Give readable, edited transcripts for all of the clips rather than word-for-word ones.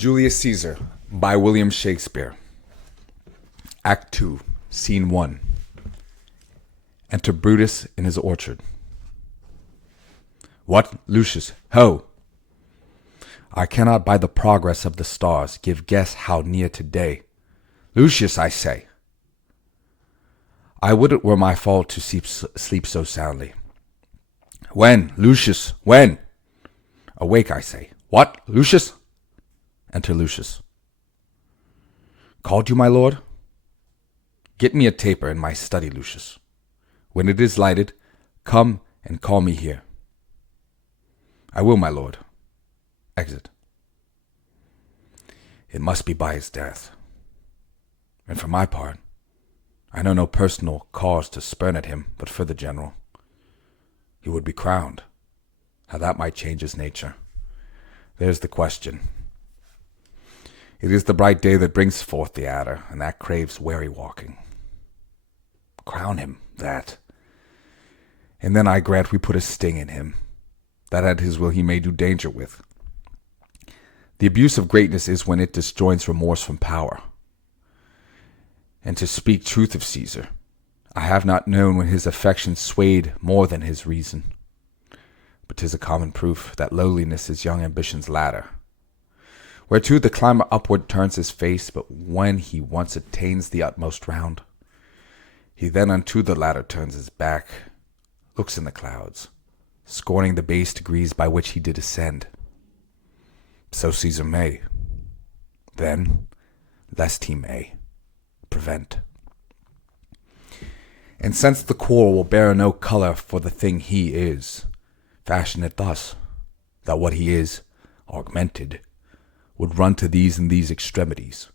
Julius Caesar by William Shakespeare. Act 2, Scene 1. Enter Brutus in his orchard. What, Lucius? Ho! I cannot by the progress of the stars give guess how near to day. Lucius, I say. I would it were my fault to sleep so soundly. When, Lucius, when? Awake, I say. What, Lucius? Enter Lucius. Called you, my lord? Get me a taper in my study, Lucius. When it is lighted, come and call me here. I will, my lord. Exit. It must be by his death. And for my part, I know no personal cause to spurn at him, but for the general. He would be crowned. How that might change his nature. There's the question. It is the bright day that brings forth the adder, and that craves wary walking. Crown him, that. And then I grant we put a sting in him, that at his will he may do danger with. The abuse of greatness is when it disjoins remorse from power. And to speak truth of Caesar, I have not known when his affection swayed more than his reason. But 'tis a common proof that lowliness is young ambition's ladder, whereto the climber upward turns his face, but when he once attains the utmost round, he then unto the ladder turns his back, looks in the clouds, scorning the base degrees by which he did ascend. So Caesar may, then, lest he may, prevent. And since the quarrel will bear no color for the thing he is, fashion it thus, that what he is, augmented, would run to these and these extremities,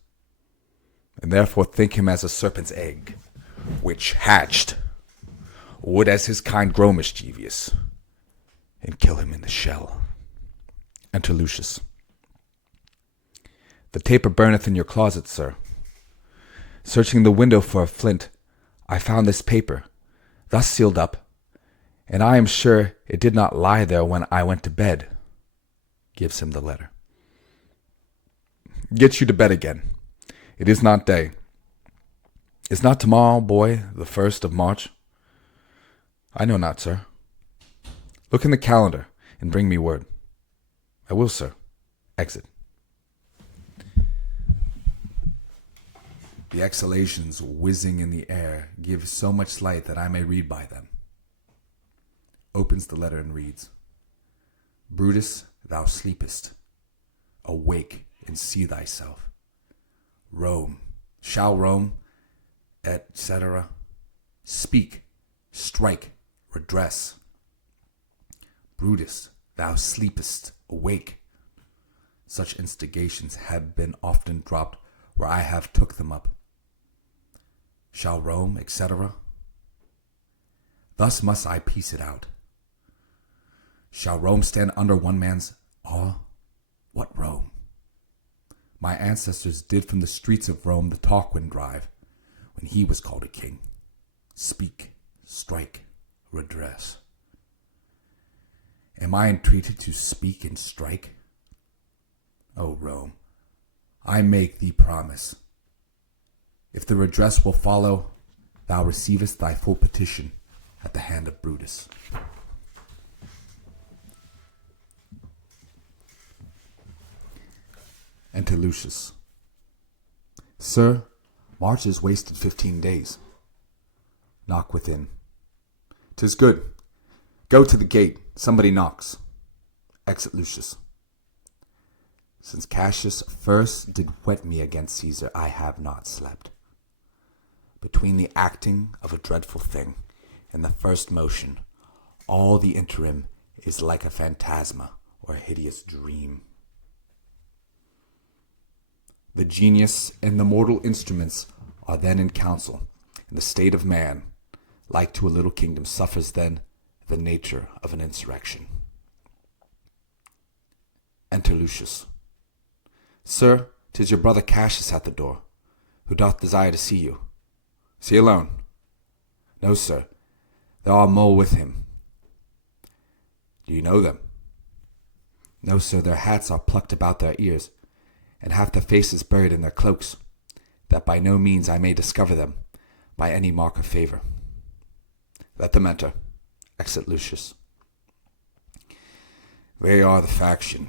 and therefore think him as a serpent's egg, which hatched, would as his kind grow mischievous, and kill him in the shell. Enter Lucius. The taper burneth in your closet, sir. Searching the window for a flint, I found this paper, thus sealed up, and I am sure it did not lie there when I went to bed. Gives him the letter. Get you to bed again. It is not day. Is not tomorrow, boy, the 1st of March? I know not, sir. Look in the calendar and bring me word. I will, sir. Exit. The exhalations whizzing in the air give so much light that I may read by them. Opens the letter and reads, Brutus, thou sleepest. Awake and see thyself. Rome, shall Rome, etc. Speak, strike, redress. Brutus, thou sleepest. Awake. Such instigations have been often dropped where I have took them up. Shall Rome, etc. Thus must I piece it out. Shall Rome stand under one man's awe? What Rome? My ancestors did from the streets of Rome the Tarquin drive, when he was called a king. Speak, strike, redress. Am I entreated to speak and strike? O Rome, I make thee promise. If the redress will follow, thou receivest thy full petition at the hand of Brutus. Enter Lucius. Sir, March is wasted 15 days. Knock within. 'Tis good. Go to the gate. Somebody knocks. Exit Lucius. Since Cassius first did whet me against Caesar, I have not slept. Between the acting of a dreadful thing and the first motion, all the interim is like a phantasma or a hideous dream. The genius and the mortal instruments are then in council, and the state of man, like to a little kingdom, suffers then the nature of an insurrection. Enter Lucius. Sir, 'tis your brother Cassius at the door, who doth desire to see you. Is he alone? No, sir. There are mole with him. Do you know them? No, sir, their hats are plucked about their ears, and half the faces buried in their cloaks, that by no means I may discover them by any mark of favour. Let them enter. Exit Lucius. They are the faction.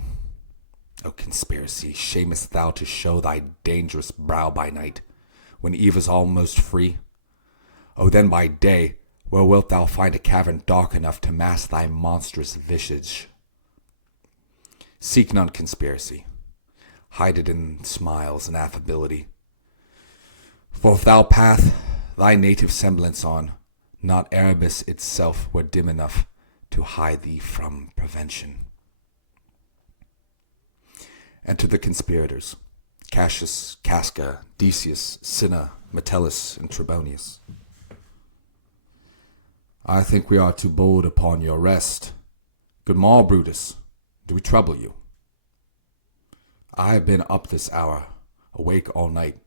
O conspiracy, shamest thou to show thy dangerous brow by night, when eve is almost free? O then by day, where wilt thou find a cavern dark enough to mask thy monstrous visage? Seek none conspiracy. Hide it in smiles and affability. For if thou path thy native semblance on, not Erebus itself were dim enough to hide thee from prevention. Enter the conspirators, Cassius, Casca, Decius, Cinna, Metellus, and Trebonius. I think we are too bold upon your rest. Good morn, Brutus. Do we trouble you? I have been up this hour, awake all night.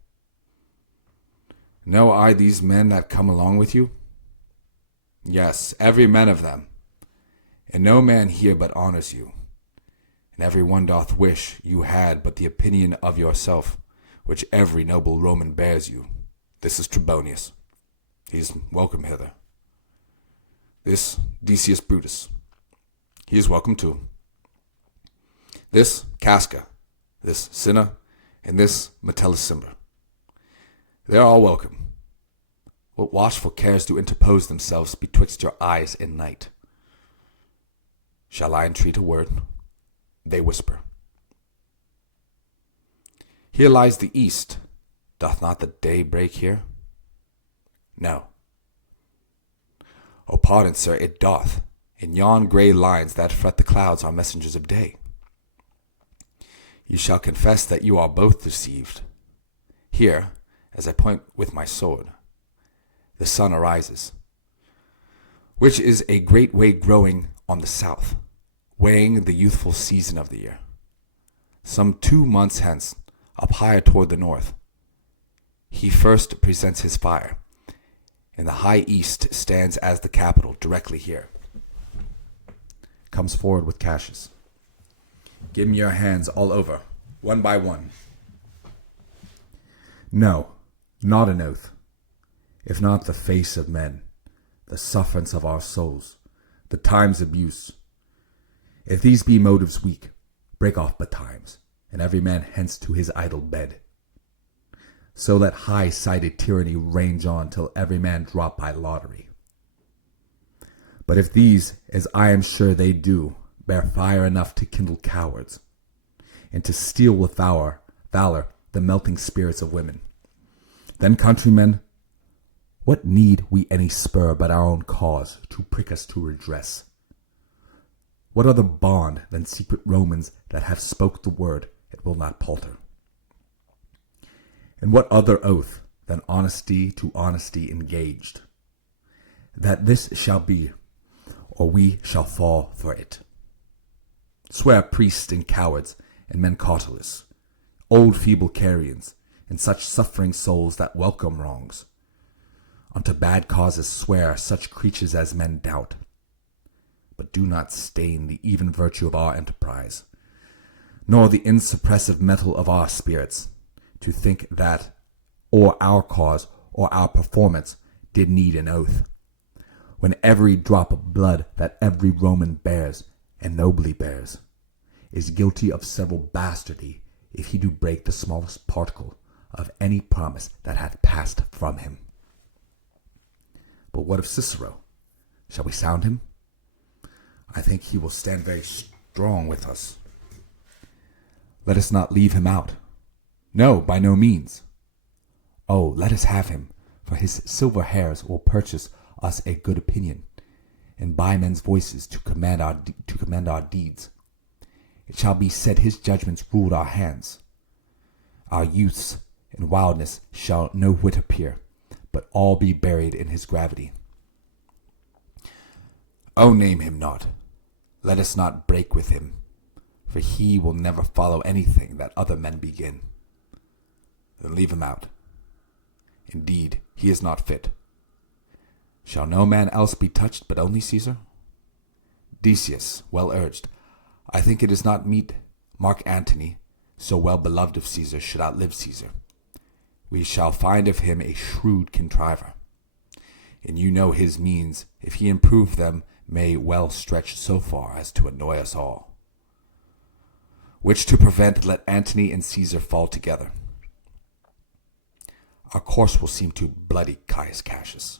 Know I these men that come along with you? Yes, every man of them. And no man here but honors you. And every one doth wish you had but the opinion of yourself, which every noble Roman bears you. This is Trebonius. He is welcome hither. This Decius Brutus. He is welcome too. This Casca, this Cinna, and this Metellus Cimber. They are all welcome. What watchful cares do interpose themselves betwixt your eyes and night? Shall I entreat a word? They whisper. Here lies the east. Doth not the day break here? No. O pardon, sir, it doth. And yon grey lines that fret the clouds are messengers of day. You shall confess that you are both deceived. Here, as I point with my sword, the sun arises, which is a great way growing on the south, weighing the youthful season of the year. Some 2 months hence, up higher toward the north, he first presents his fire, and the high east stands as the capital directly here. Comes forward with Cassius. Give me your hands all over, one by one. No, not an oath. If not the face of men, the sufferance of our souls, the time's abuse. If these be motives weak, break off betimes, and every man hence to his idle bed. So let high-sided tyranny range on till every man drop by lottery. But if these, as I am sure they do, bear fire enough to kindle cowards, and to steal with valor the melting spirits of women, then, countrymen, what need we any spur but our own cause to prick us to redress? What other bond than secret Romans that have spoke the word it will not palter? And what other oath than honesty to honesty engaged, that this shall be, or we shall fall for it? Swear priests and cowards and men cautelous, old feeble carrions, and such suffering souls that welcome wrongs. Unto bad causes swear such creatures as men doubt, but do not stain the even virtue of our enterprise, nor the insuppressive metal of our spirits, to think that or our cause or our performance did need an oath, when every drop of blood that every Roman bears, and nobly bears, is guilty of several bastardy if he do break the smallest particle of any promise that hath passed from him. But what of Cicero? Shall we sound him? I think he will stand very strong with us. Let us not leave him out. No, by no means. Oh, let us have him, for his silver hairs will purchase us a good opinion, and by men's voices to command our deeds. It shall be said his judgments ruled our hands. Our youths and wildness shall no whit appear, but all be buried in his gravity. Oh, name him not. Let us not break with him, for he will never follow anything that other men begin. Then leave him out. Indeed, he is not fit. Shall no man else be touched but only Caesar? Decius, well urged. I think it is not meet Mark Antony, so well beloved of Caesar, should outlive Caesar. We shall find of him a shrewd contriver. And you know his means, if he improve them, may well stretch so far as to annoy us all. Which to prevent, let Antony and Caesar fall together. Our course will seem to bloody Caius Cassius,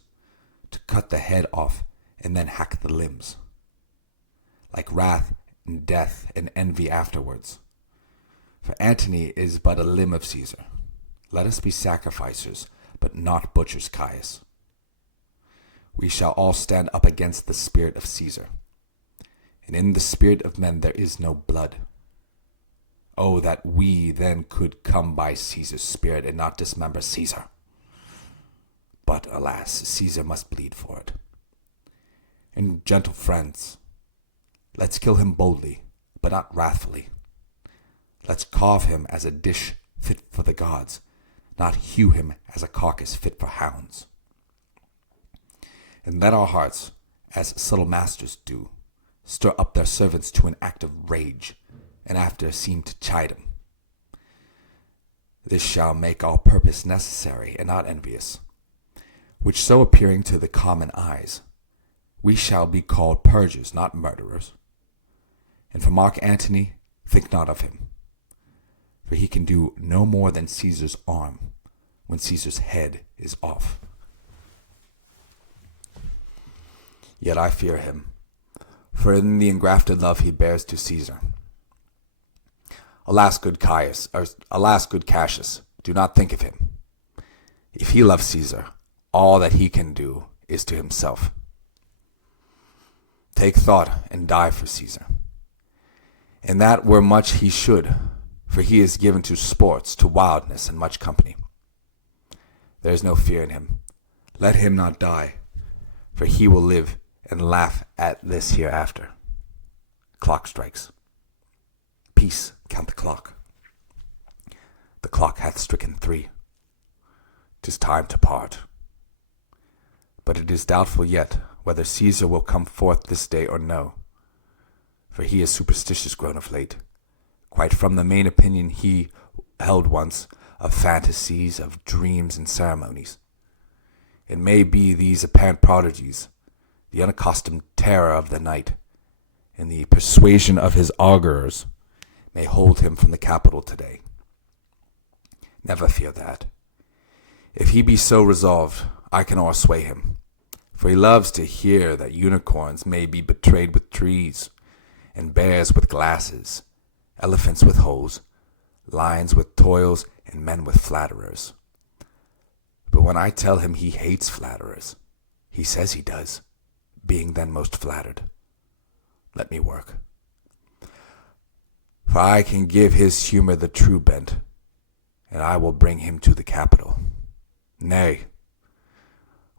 to cut the head off and then hack the limbs, like wrath and death and envy afterwards. For Antony is but a limb of Caesar. Let us be sacrificers, but not butchers, Caius. We shall all stand up against the spirit of Caesar, and in the spirit of men there is no blood. Oh, that we then could come by Caesar's spirit and not dismember Caesar. But alas, Caesar must bleed for it. And gentle friends, let's kill him boldly, but not wrathfully. Let's carve him as a dish fit for the gods, not hew him as a carcass fit for hounds. And let our hearts, as subtle masters do, stir up their servants to an act of rage, and after seem to chide him. This shall make our purpose necessary and not envious, which so appearing to the common eyes, we shall be called purgers, not murderers. And for Mark Antony, think not of him, for he can do no more than Caesar's arm when Caesar's head is off. Yet I fear him, for in the engrafted love he bears to Caesar. Alas, good Cassius, do not think of him. If he loves Caesar, all that he can do is to himself. Take thought and die for Caesar. And that were much he should, for he is given to sports, to wildness, and much company. There is no fear in him. Let him not die, for he will live and laugh at this hereafter. Clock strikes. Peace, count the clock. The clock hath stricken 3. 'Tis time to part. But it is doubtful yet whether Caesar will come forth this day or no, for he is superstitious grown of late, quite from the main opinion he held once of fantasies, of dreams and ceremonies. It may be these apparent prodigies, the unaccustomed terror of the night, and the persuasion of his augurers may hold him from the capital today. Never fear that. If he be so resolved, I can o'ersway him, for he loves to hear that unicorns may be betrayed with trees, and bears with glasses, elephants with hoes, lions with toils, and men with flatterers. But when I tell him he hates flatterers, he says he does, being then most flattered. Let me work. For I can give his humor the true bent, and I will bring him to the capital. Nay,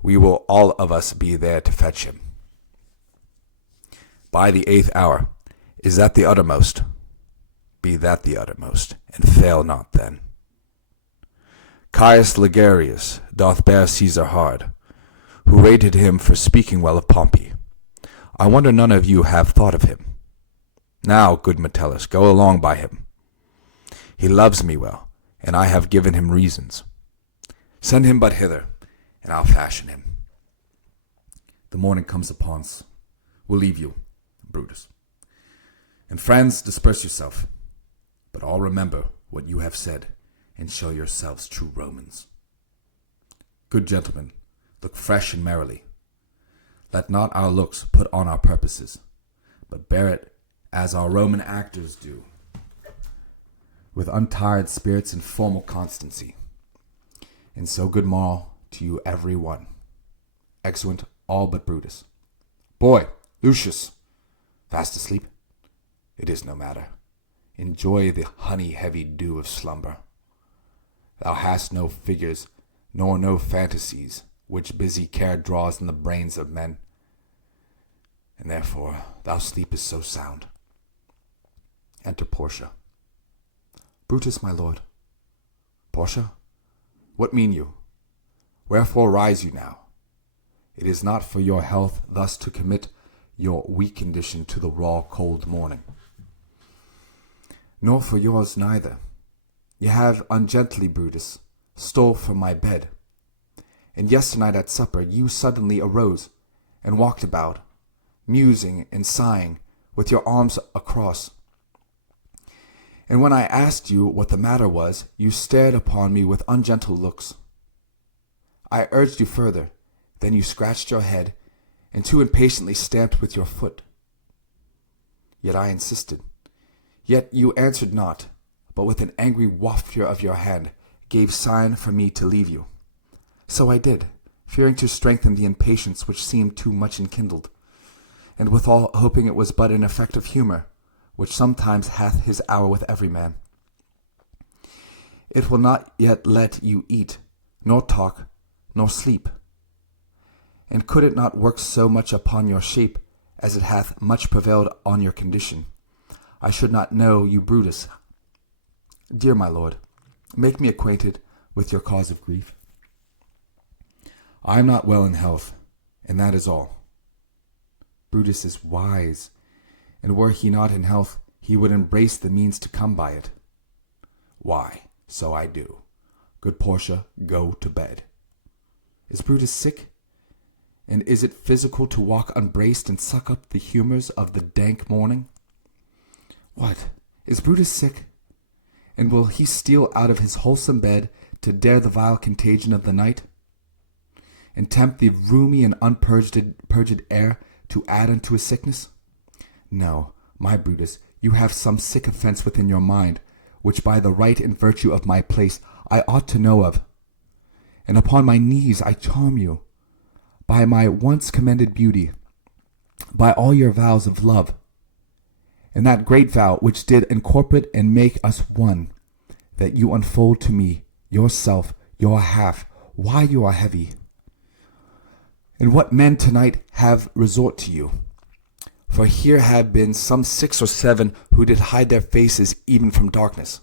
we will all of us be there to fetch him. By the 8th hour, is that the uttermost? Be that the uttermost, and fail not then. Caius Ligarius doth bear Caesar hard, who rated him for speaking well of Pompey. I wonder none of you have thought of him. Now, good Metellus, go along by him. He loves me well, and I have given him reasons. Send him but hither, and I'll fashion him. The morning comes upon us. We'll leave you, Brutus. And friends, disperse yourself, but all remember what you have said, and show yourselves true Romans. Good gentlemen, look fresh and merrily. Let not our looks put on our purposes, but bear it as our Roman actors do, with untired spirits and formal constancy. And so good morrow to you every one. Exeunt all but Brutus. Boy, Lucius, fast asleep? It is no matter. Enjoy the honey-heavy dew of slumber. Thou hast no figures, nor no fantasies, which busy care draws in the brains of men, and therefore thou sleepest so sound. Enter Portia. Brutus, my lord. Portia, what mean you? Wherefore rise you now? It is not for your health thus to commit your weak condition to the raw cold morning. Nor for yours neither, You have ungently, Brutus, stole from my bed. And yesternight at supper you suddenly arose and walked about, musing and sighing, with your arms across. And when I asked you what the matter was, you stared upon me with ungentle looks. I urged you further, then you scratched your head, and too impatiently stamped with your foot. Yet I insisted. Yet you answered not, but with an angry wafture of your hand, gave sign for me to leave you. So I did, fearing to strengthen the impatience which seemed too much enkindled, and withal hoping it was but an effect of humour, which sometimes hath his hour with every man. It will not yet let you eat, nor talk, nor sleep. And could it not work so much upon your shape, as it hath much prevailed on your condition, I should not know you, Brutus. Dear my lord, make me acquainted with your cause of grief. I am not well in health, and that is all. Brutus is wise, and were he not in health, he would embrace the means to come by it. Why, so I do. Good Portia, go to bed. Is Brutus sick? And is it physical to walk unbraced and suck up the humours of the dank morning? What, is Brutus sick? And will he steal out of his wholesome bed to dare the vile contagion of the night? And tempt the roomy and unpurged air to add unto his sickness? No, my Brutus, you have some sick offence within your mind, which by the right and virtue of my place I ought to know of. And upon my knees I charm you, by my once commended beauty, by all your vows of love, and that great vow which did incorporate and make us one, that you unfold to me yourself, your half, why you are heavy, and what men tonight have resort to you. For here have been some 6 or 7 who did hide their faces even from darkness.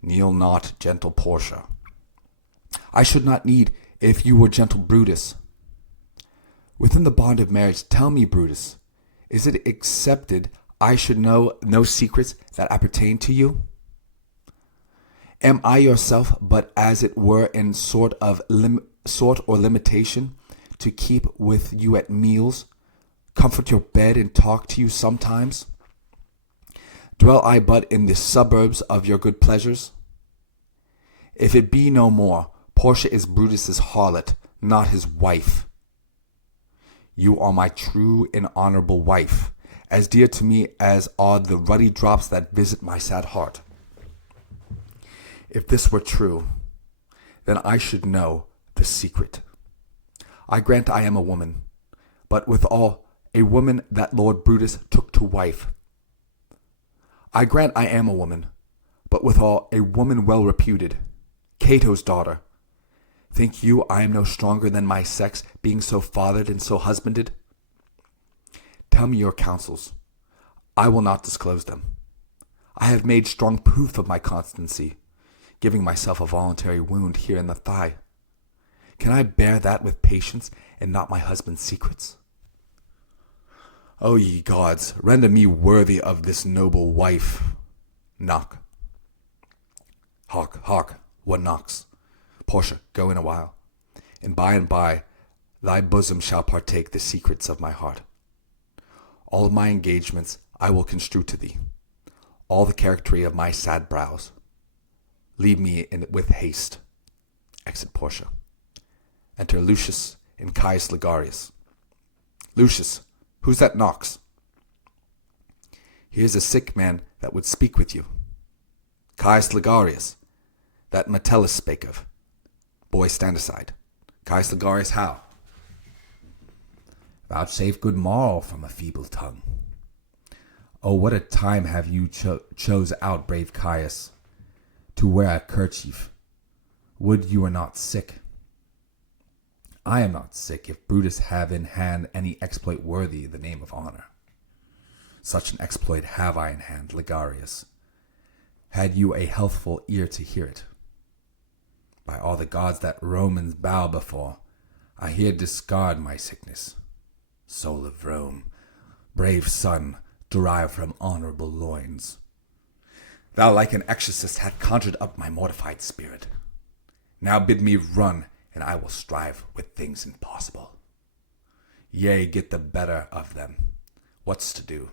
Kneel not, gentle Portia. I should not need, if you were gentle Brutus. Within the bond of marriage, tell me, Brutus, is it accepted I should know no secrets that appertain to you? Am I yourself but as it were in sort or limitation to keep with you at meals, comfort your bed and talk to you sometimes? Dwell I but in the suburbs of your good pleasures? If it be no more, Portia is Brutus's harlot, not his wife. You are my true and honourable wife, as dear to me as are the ruddy drops that visit my sad heart. If this were true, then I should know the secret. I grant I am a woman, but withal a woman that Lord Brutus took to wife. I grant I am a woman, but withal a woman well reputed, Cato's daughter. Think you I am no stronger than my sex, being so fathered and so husbanded? Tell me your counsels. I will not disclose them. I have made strong proof of my constancy, giving myself a voluntary wound here in the thigh. Can I bear that with patience, and not my husband's secrets? O ye gods, render me worthy of this noble wife. Knock. Hark, hark, what knocks? Portia, go in a while, and by thy bosom shall partake the secrets of my heart. All of my engagements I will construe to thee, all the charactery of my sad brows. Leave me with haste. Exit Portia. Enter Lucius and Caius Ligarius. Lucius, who's that knocks? Here's a sick man that would speak with you. Caius Ligarius, that Metellus spake of. Boy, stand aside. Caius Ligarius, how? Vouchsafe good morrow from a feeble tongue. Oh, what a time have you chose out, brave Caius, to wear a kerchief. Would you were not sick. I am not sick if Brutus have in hand any exploit worthy the name of honor. Such an exploit have I in hand, Ligarius, had you a healthful ear to hear it. By all the gods that Romans bow before, I here discard my sickness. Soul of Rome, brave son, derived from honourable loins. Thou like an exorcist had conjured up my mortified spirit. Now bid me run, and I will strive with things impossible. Yea, get the better of them. What's to do?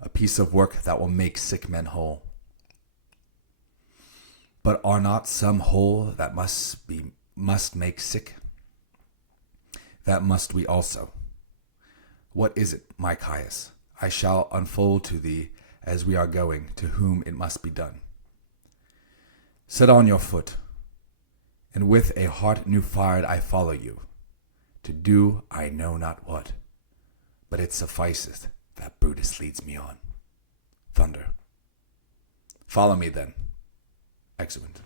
A piece of work that will make sick men whole. But are not some whole that must make sick? That must we also. What is it, my Caius? I shall unfold to thee as we are going, to whom it must be done. Set on your foot, and with a heart new fired I follow you, to do I know not what, but it sufficeth that Brutus leads me on. Thunder. Follow me then. Exeunt.